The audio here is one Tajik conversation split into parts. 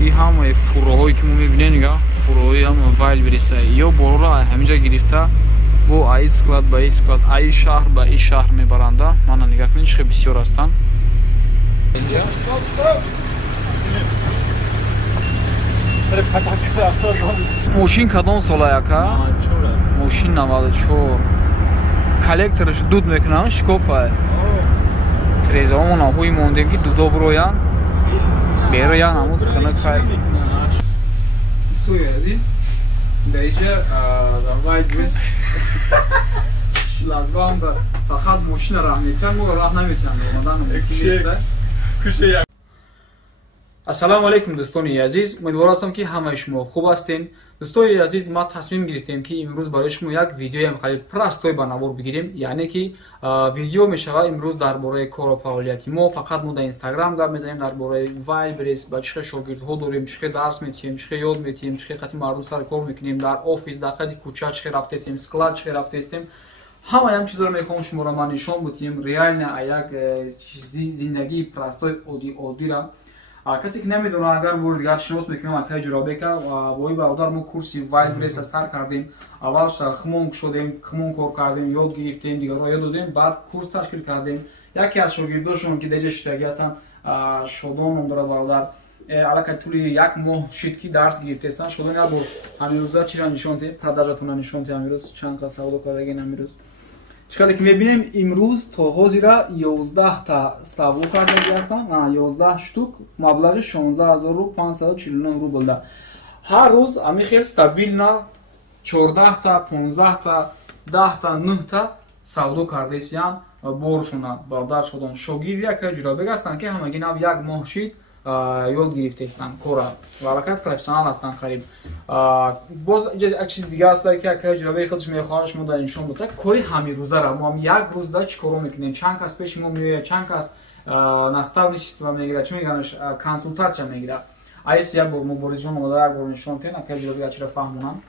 این همه فروهایی که ما میبینین نگاه فروهایی هم وایل بریسه یا برورا همینجا گرفته با ای سکلات با ای سکلات ای شهر با ای شهر میبرنده من نگاه کنین چه بسیار هستن اینجا ماشین کدام ساله یکا ماشین 94 کالکترش دود میکنن شکافه تریزامون آهوی موندگی دودو برویان بیرویان همون خنک خیلی دوستوی عزیز در اینجا در وای دوست شلگام فقط ماشین راه میتونن مگر راه نمیتونن اومدن ممکن نیست السلام علیکم دوستانی عزیز امیدوار هستم که همه شما خوب هستین دوستای عزیز ما تصمیم گرفتیم که امروز برای شما یک ویدیو خیلی پرستوی با نوار بگیریم یعنی که ویدیو میشه امروز درباره کار و فعالیتی ما فقط ما در اینستاگرام گپ میزنیم درباره وایل بریس با چه شاگردها داریم چه درس میتیم چه یاد میتیم چه خاطر مردم سر کار میکنیم در آفیس در خدی کوچه چه رفته هستیم اسکلات چه رفته هستیم همه هم چیزا رو میخوام شما را من نشون بدیم ریال نه یک چیزی زندگی پرستوی عادی را کسی که نمیدونه اگر بور دیگر شناس میکنم اکای جرابه که با این برادر ما کورسی وایل بریس سر کردیم اولش خمون شدیم خمون کار کردیم یاد گرفتیم دیگه رو یاد دادیم بعد کورس تشکیل کردیم یکی از شاگرداشون که دیگه اشتراکی هستن شادان نام داره برادر علاقه طول یک ماه شدکی درس گرفته هستن شادان یک بار همین روزا چی را نشون دادیم پدرتون نشون دادیم همین روز چند تا سوال کردگی همین روز چقدر که میبینیم امروز تا حاضر 11 تا سوال کردگی هستن 11 شتوک مبلغ 16549 روبل ده هر روز همین خیلی استابیل نه 14 تا 15 تا 10 تا 9 تا سوال کرده هستن بورشون برادر شدن شاگرد یک جرابه هستن که همگی نو یک ماه شید یاد گرفته هستن کورا و حرکت پروفسیونال هستن قریب باز یک چیز دیگه است که تجربه خودش میخواهش ما در نشون بده کاری همین روزه را ما یک روز دا چیکار میکنیم چند کس پیش ما میاد چند کس نستاو نشسته و میگیره چه میگنش کانسولتاسیا میگیره ایس یک بار مبارزون اومده یک بار نشون تن تجربه چرا فهمونم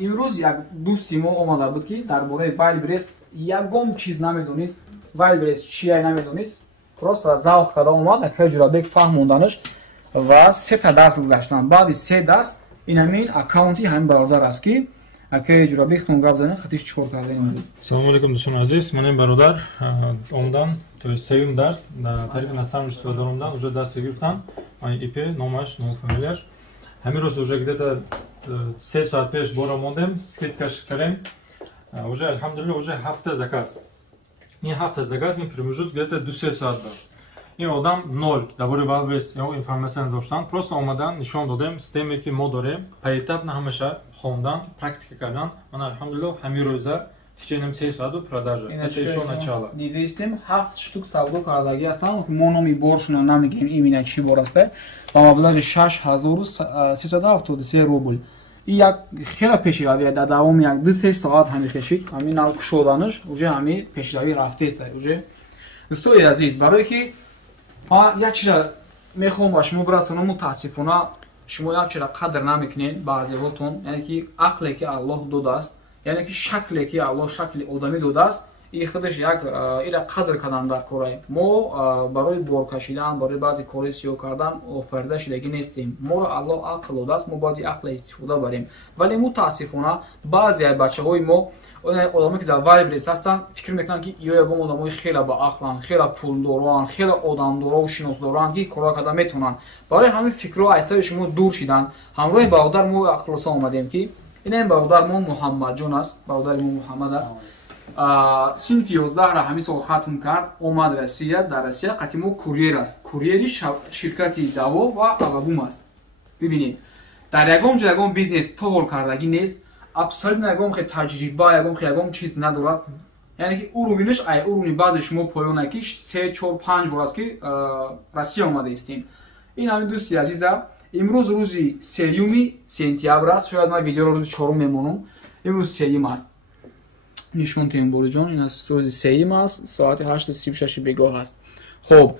امروز یک دوستی ما اومده بود که درباره وایل بریس یگم چیز نمیدونست وایل بریس چیه نمیدونست просто завх када омад акай ҷурабек фаҳмонданаш ва се та дарс гузаштан баъди се дарс ин ҳамин аккаунти ҳамин бародар аст ки акай ҷурабектон гап занед хатиш чӣ кор кардем салому алейкум дӯстони азиз манем бародар омадам то сеюм дарс дар тариқи настарм истифода омадан уже дарс гирифтам ip номаш ному фамилияш ҳамин рӯз уже где-то 3 соат пеш бора мондем скидкаш кардем уже алҳамдулилла уже ҳафта заказ این هفته زگاز این پرمیجود گرفته 2-3 ساعت داشت این آدم نول درباره والبریس یا اینفورماسیون داشتن پروست اومدن نشون دادم سیستمی که ما داریم پیتاب نه همشه خوندن پرکتیک کردن من الحمدلله همین روزا تیچینم 3 ساعت و پروداژ ایشون начало نوشتیم 7 شتوک سودا کردگی هستن که ما نمی بورشون نمیگیم این چی بورسته با مبلغ 6373 روبل این یک خیلی پیشروی در دوام یک 2-3 ساعت همین کشید همین نو شدنش уже همین پیشروی رفته است уже دوستای عزیز برای که یک چیز میخوام با شما برسونم متاسفانه شما یک چیز قدر نمیکنین بعضی هاتون یعنی که عقلی که الله داده است یعنی که شکلی که الله شکل آدمی داده است این خودش یک اینا قدر کردن در کارای ما برای بار کشیدن برای بعضی کاری سیو کردن آفریده شدگی نیستیم ما رو الله عقل داده است ما باید عقل استفاده بریم ولی متاسفانه بعضی از بچه‌های ما آدمایی که در وایل بریس هستن فکر میکنن که یا یگام آدمای خیلی با عقلن خیلی پول دارن خیلی آدم دارن و شناس دارن که کارا کردن میتونن برای همین فکرها از سر شما دور شدن همراه برادر ما اخلاصا اومدیم که این برادر ما محمد جون است برادر ما محمد است سنف 11 را همین سال ختم کرد اومد روسیه در روسیه قطعی کوریر است کوریری شرکتی دوا و اغبوم است ببینید در یگام بیزنس تول کردگی نیست ابسولوت یگام خیلی تجربه یگام چیز ندارد یعنی که اورونیش اورونی بعضی شما پایونه که 3 4 5 بار است که روسیه اومده استیم این همین دوستی عزیزم امروز روزی 3 سپتامبر است شاید ما ویدیو رو روز 4 میمونم امروز 3 است نشون تیم بوری جان این از روز 3 است ساعت 8:36 بگاه است خب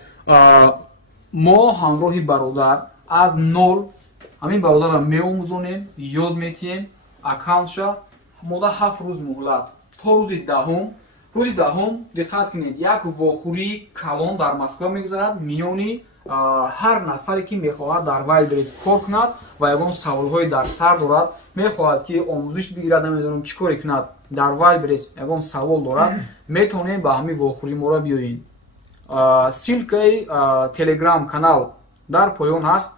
ما همراهی برادر از نول همین برادر را میآموزونیم یاد میتیم اکانتشا مدت 7 روز مهلت تا روز دهم دقت کنید یک واخوری کلان در مسکو میگذرد میانی ҳар нафаре ки мехоҳад дар Wildberries кор кунад ва ягон саволҳои дар сар дорад, мехоҳад ки омӯзиш бигирад, намедонам чӣ коре кунад, дар Wildberries ягон савол дорад, метавонем ба ҳамин вохӯрии моро биёед. Ссилкаи Telegram канал дар поён ҳаст.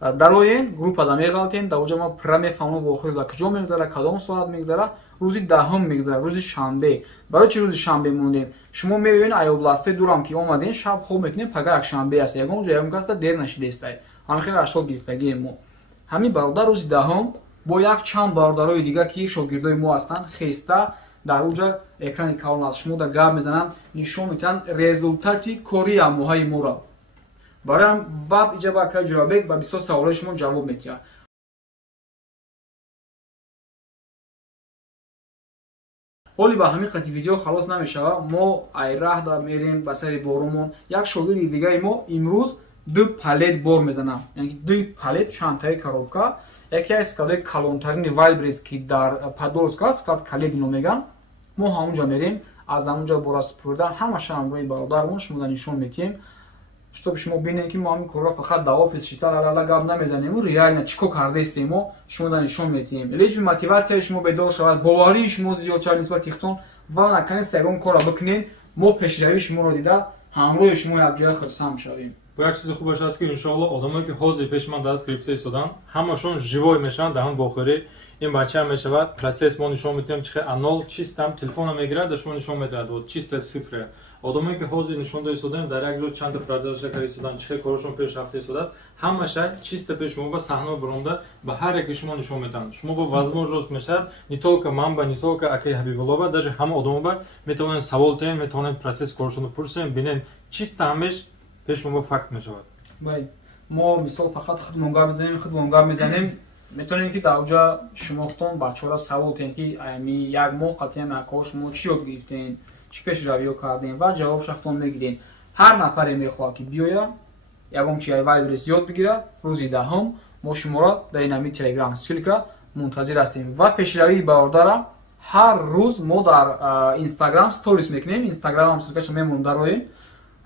Дароен группада меғалтен, дар оҷа ма пра мефаҳмам вохӯри дар куҷо мегзара, кадом соат мегзара, рӯзи 10 мегзара, рӯзи шанбе. Барои чӣ рӯзи шанбе мондем? Шумо меоен аёбластаи дурам ки омаден, шаб хоб мекунем, пага якшанбе аст, ягон ҷо ягон каста дер нашидестай. Ҳамин хеле ашо гирифтагии мо. Ҳамин бародар рӯзи 10 бо як чанд бародарои дигар ки шогирдои мо ҳастанд, хеста дар оҷа экрани калон аст. Шумо дар гап мезананд, нишон медиҳанд результати кори амоҳаи моро. Бароям баъд иҷаба ка ҷурабек ба бисёр саволҳои шумо ҷавоб медиҳад. ҳоли ба ҳамин қати видео халос намешавад. Мо айраҳ да мерем ба сари борумон. Як шогирди дигари мо имрӯз 2 палет бор мезанам. Яъне 2 палет чантаи коробка. Яке аз складои калонтарини Wildberries ки дар Подольск аст, склад Каледино меган. Мо ҳамонҷа мерем, аз ҳамонҷа бора супурдан ҳамаша ҳамроҳи бародармон шумо дар нишон медиҳем. Чтоб шумо бинед ки мо ҳамин корро фақат дар офис шита лалала гап намезанем, реально чӣ кор кардаистем мо шумо дар нишон медиҳем. Илиҷ мотиватсияи шумо бедор шавад, боварии шумо зиёд шавад нисбати ихтон ва наканиста ягон корро бикунед, мо пешравии шуморо дида ҳамроҳи шумо якҷоя хирсам шавем. Бо як чизи хубаш аст ки иншоалло одамое ки ҳозир пеши ман даст гирифта истодан, ҳамашон живой мешаванд дар ҳам вохӯрӣ. Ин бача мешавад, процесс мо нишон медиҳем, чихе анол чистам телефона мегирад, да шумо нишон медиҳад, вот чиста сифре. Одамое ки ҳозир нишон дода истодаем, дар як ҷо чанда процесса кар истодан, чихе корошон пеш рафта истодааст, ҳамаша чиста пеш шумо ба саҳна биронда ба ҳар яке шумо нишон медиҳанд. Шумо бо возможност мешавад, не только манба, не только акаи Ҳабибуллоба, даже ҳама одамоба метавонем савол тӯем, метавонем процесс коршонро пурсем, бинем чиста ҳамеш пеш шумо факт мешавад. Бай, мо мисол фақат худмон гап мезанем, метавонем ки дар оҷа шумохтон бачаҳоро савол тӯем ки ами як моҳ қатъиян акор шумо чӣ ёд гирифтен, чӣ пешравиҳо кардем ва ҷавобшахтон мегирем. Ҳар нафаре мехоҳад ки биёяд, ягон чизи Wildberries ёд бигирад, рӯзи 10 мо шуморо дар ин ҳамин Telegram ссилка мунтазир ҳастем. Ва пешравии бародарам ҳар рӯз мо дар Instagram сторис мекунем, Instagram ссилкаша мемонад дароен.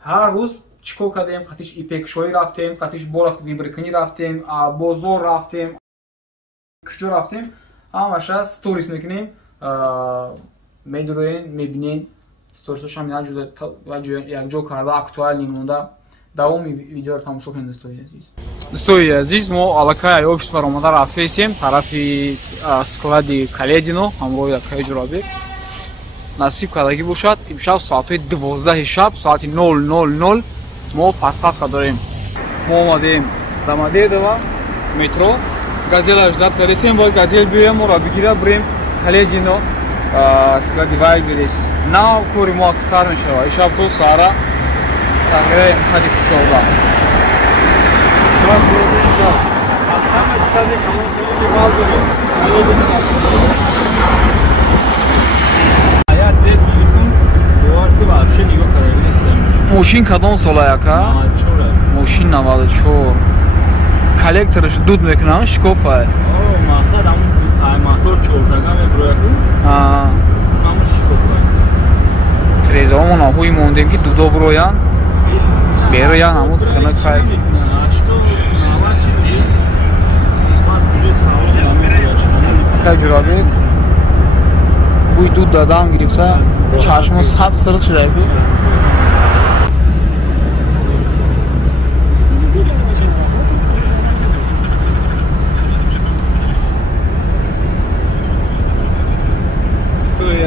Ҳар рӯз чӣ кор кардем, қатиш ипекшоӣ рафтем, қатиш борах вибрикунӣ рафтем, бозор рафтем, куҷо рафтем, ҳамаша сторис мекунем, медироен, мебинен, сторисашам якҷо карда актуал мемонда. Давоми видеоро тамошо кунед дӯстои азиз. Дӯстои азиз, мо аллакай обществоро омада рафтаистем тарафи склади Каледино ҳамроҳи акаи Ҷурабек. Насиб кардаги бошад, имшаб соатҳои 12 шаб, соати 00:00 мо поставка дорем. Мо омадем Домодедово метро, газела ждат кардаистем, бояд газел биёя моро бигира бирем Каледино склади Wildberries. Нав кори мо аксар мешава. Ишаб то сара санграи хади кучоба. Аз ҳама склади калонтарини Wildberries мошин кадом сола яка? Мошин 94. Коллектораш дуд мекунам, шикофа. мақсад ҳамун мотор чортага меброяку. ҳамун шикофа. Трезаомон аҳои мондем ки дудо бироян. Бероян ҳамун хина кай. Акай Ҷурабек бӯи дуд дадам гирифта, чашмо саб сирқ шудаку.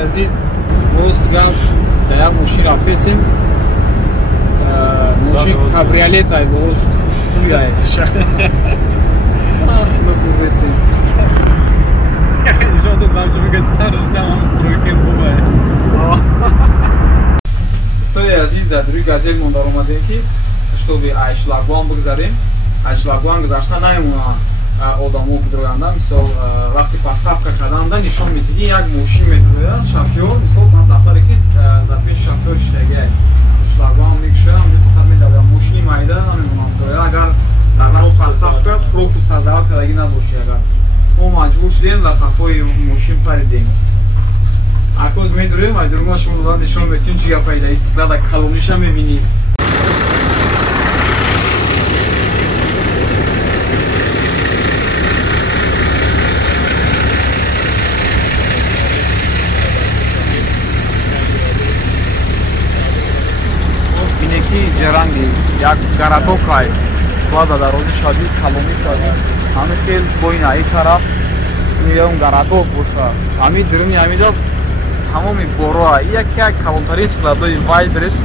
Азиз, рост гап дар як мошин рафтаистем. Мошин кабриолетай боош уяй. Сахт мефурдестем. Иншоалло барҷамага сарш дамам стройкен бубай. Дӯстои азиз, дар дуруи газел мон дар омадем ки штоби айшлагван бигзарем. Айшлагван гузашта намемонанд одамо бидроянда. Мисол вақти поставка карданда нишон медиҳад ки як мошин медрояд, шофёр, мисол дафтаре ки дар пеш шофёр иштагай. Шлагван мекушоям, фақат медавоям мошини майда намемонам дрояд. Агар дар нави поставка пробку сазават кардаги набоши, агар мо маҷбур шудем дар хафои мошин паридем. Акоз медроем, айдурма шумо додам нишон медиҳем чӣ гапаи дар склада калониша мебинед. гарадок ай склада дарози шади калони шади ҳами хел боин аи тараф меям гарадок боша ҳами дуруни ҳамида тамоми боро ай яке калонтарин складои вайлберис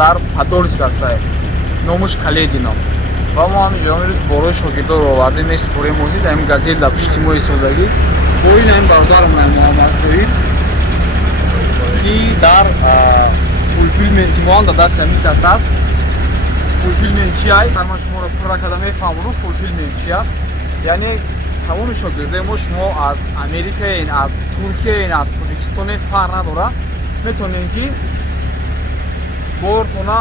дар подольск астае номуш каледино ва мо ҳаминҷо амирӯз борои шогирдоро овардем меспорем озид ҳамин газелла пишти мои содагӣ боин ҳамин бародарам муҳаммад соҳиб ки дар фулфилменти моам дар дасти ҳамин кас аст фулфилмент чи ай ҳама шуморо пурра карда мефаҳмону фулфилмент чи аст яъне тамоми шогирдаи мо шумо аз америкаен аз туркияен аз тоҷикистонен фарқ надора метавонем ки бортона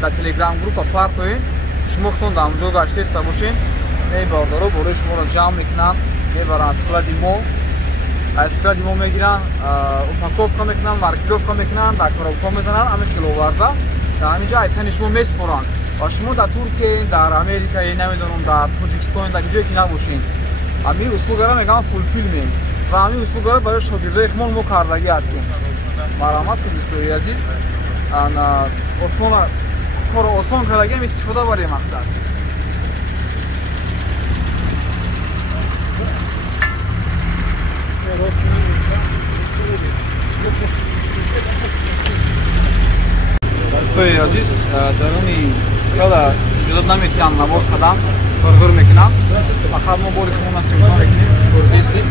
дар телеграм группа партоен шумо хутон дар онҷо гаштеста бошен мебародаро борои шуморо ҷамъ мекунанд мебаранд склади мо аз склади мо мегиранд упаковка мекунанд маркировка мекунанд дар коробка мезананд ҳамин киловарда дар ҳамин ҷо айтани шумо меспоранд ва шумо дар туркияен дар америкаен намедонам дар тоҷикистонен дар ҷое ки набошен ҳамин услугара мегӯям фулфилмент ва ҳамин услугара барои шогирдои хумон мо кардагӣ ҳастем марҳамат кунед дӯстои азиз коро осон кардагӣ ҳам истифода барем мақсад дӯстои азиз даруни склада ҷудо наметавонам намор кардам коргор мекунам фақат мо бори хумон астем кор мекунем сипоргистем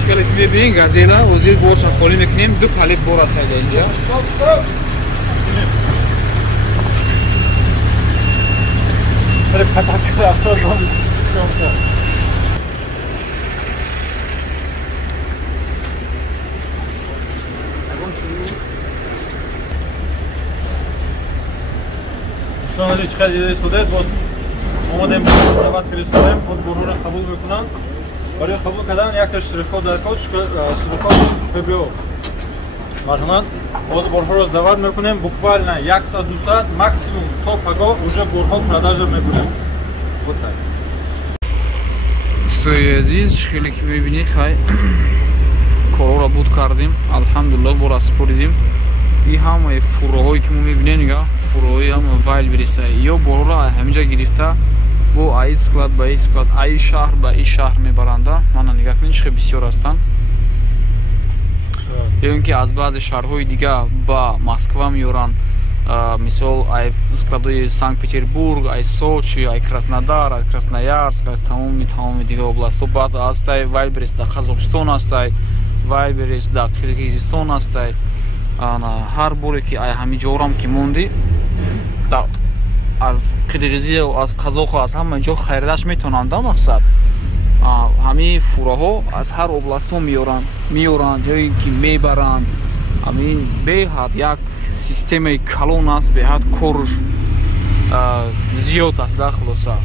шикале ки мебинем газела озир борша холӣ мекунем ду палет бор астайда инҷа دوستان چقدر ایده سوده بود اومدیم دعوت فرستادیم باز برنامه را قبول میکنن برای قبول کردن یک تا اشتراک در کد اشتراک فبیو مرحمت باز برنامه را دعوت میکنیم بوکوالنا 1 ساعت 2 ساعت ماکسیموم تا پگاه уже برنامه продажа میکنیم вот так دوستای عزیز خیلی که میبینی خیلی کارو را بود کردیم الحمدلله بر اسپوریدیم این همه فروهایی که ما میبینیم نگاه فروهایی هم وایلبرس یا برو را همینجا گرفته با ای سکلاد با ای سکلاد ای شهر با ای شهر میبرنده من نگاه کنید خیلی بسیار هستن یا اینکه از بعض شهرهای دیگه با مسکو میورن مثال ای سکلادهای سانت پتربورگ ای سوچی ای کراسنودار ای کراسноярск از تمام دیگه областها بعد است وایلبرس در قزاقستان است وایلبرس در قرقیزستان است ҳар боре ки ай ҳами ҷорам ки монди аз қирғизия аз қазоқо аз ҳама ҷо харидаш метавонанда мақсад ҳами фуроҳо аз ҳар областҳо меёранд ё ин ки мебаранд ҳамин беҳад як системаи калон аст беҳад корш зиёд аст да хулоса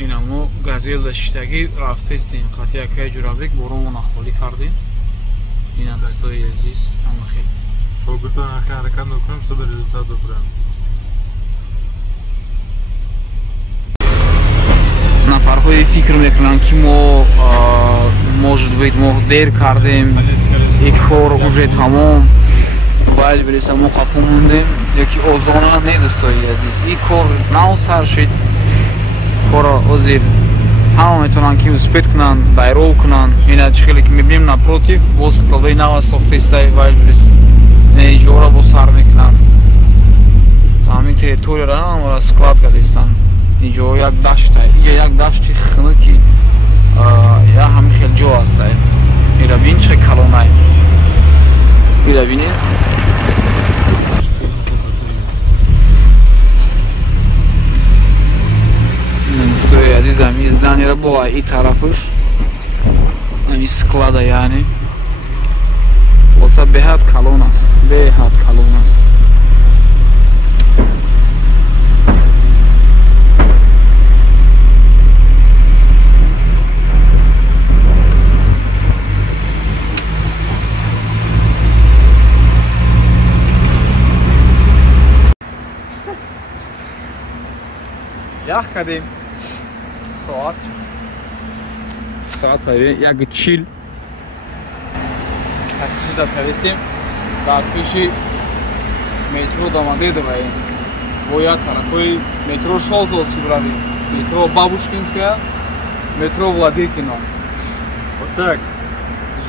ина мо газелда шиштагӣ рафтаистем қатъякаи ҷурабек боромона холӣ кардем ина дӯстои азиз ҳама хел шогирдон ахи ҳаракат мекунем шуда результат бибарем нафарҳое фикр мекунанд ки мо может быть мо дер кардем ин кор уже тамом вайлбериса мо хафо мондем ёки озона не дӯстои азиз ин кор нав сар шид кора озир ҳама метавонанд ки успеҳ кунанд байров кунанд ина чӣ хеле ки мебинем напротив боз складои нава сохта истаи вайлберис не иҷора бо сар мекунанд ҳамин территорияро ҳамара склад кардистанд иҷо як дашта иҷо як дашти хунуки я ҳамин хел ҷо аста ира бин чӣ калонай ира бинед дӯстои азиз ҳамин зданиеро бо ин тарафаш ҳамин склада яъне хоса беҳад калон аст беҳад калон аст ях кардем соат як чил таксида тавистем дар пеши метро дамоде даваем бояд тарафҳои метро Шолтовский бравем, метро Бабушкинская, метро Владыкино. Вот так.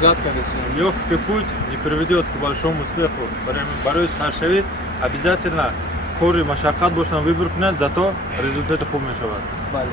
Жатка весе. Легкий путь не приведет к большому успеху. Барои саршавист обязательно кори машаққат бошна выбор кунад, зато результати хуб мешавад. Бале.